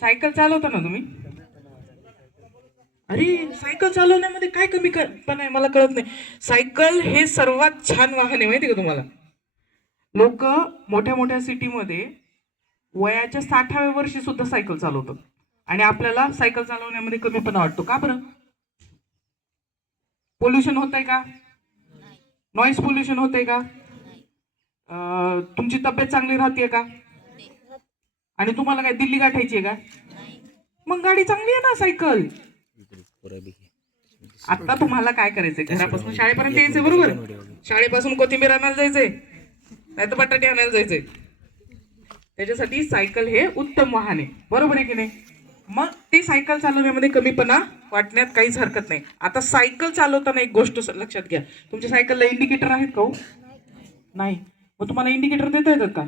Cycle चालवता ना तुम्ही? अरे सायकल चालवण्यामध्ये काय कमी कर पण आहे मला कळत नाही. सायकल हे सर्वात छान वाहन आहे माहिती का तुम्हाला? लोक मोठ्या मोठ्या सिटीमध्ये वयाच्या साठाव्या वर्षी सुद्धा सायकल चालवतात. आणि आपल्याला सायकल चालवण्यामध्ये कमीपणा वाटतो. का बरं? पोल्युशन होत आहे का? नॉईस पोल्युशन होतंय का? तुमची तब्येत चांगली राहते का? आणि तुम्हाला काय दिल्ली गाठायची आहे का? मग गाडी चांगली आहे ना सायकल. आता तुम्हाला काय करायचंय? घरापासून शाळेपर्यंत यायचंय बरोबर? शाळेपासून कोथिंबीर आणायला जायचंय नाही तर बटाटे आणायला जायचंय. त्याच्यासाठी सायकल हे उत्तम वाहन आहे. बरोबर आहे की नाही? मग ते सायकल चालवण्यामध्ये कमीपणा वाटण्यात काहीच हरकत नाही. आता सायकल चालवताना एक गोष्ट लक्षात घ्या. तुमच्या सायकलला इंडिकेटर आहेत का हो? नाही. मग तुम्हाला इंडिकेटर देता येतात का?